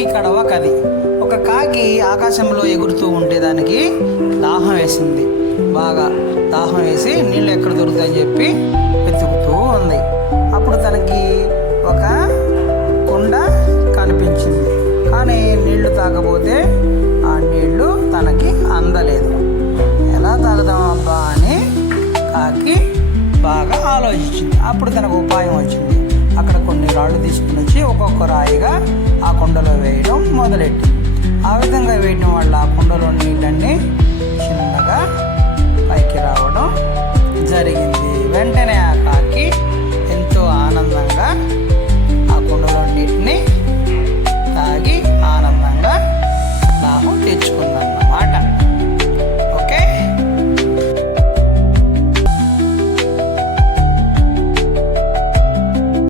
కాకి కడవ కది. ఒక కాకి ఆకాశంలో ఎగురుతూ ఉంటే దానికి దాహం వేసింది. బాగా దాహం వేసి నీళ్ళు ఎక్కడ దొరుకుతాయని చెప్పి వెతుకుతూ ఉంది. అప్పుడు తనకి ఒక కుండ కనిపించింది. కానీ నీళ్లు తాగబోతే ఆ నీళ్లు తనకి అందలేదు. ఎలా తాగుదాం అబ్బా అని కాకి బాగా ఆలోచించింది. అప్పుడు తనకు ఉపాయం వచ్చింది. అక్కడ కొన్ని రాళ్ళు తీసుకుని వచ్చి ఒక్కొక్క రాయిగా ఆ కుండలో వేయడం మొదలెట్టింది. ఆ విధంగా వేయడం వల్ల ఆ కుండలో నీళ్ళన్నీ చిన్నగా పైకి రావడం జరిగింది. వెంటనే ఆ కాకి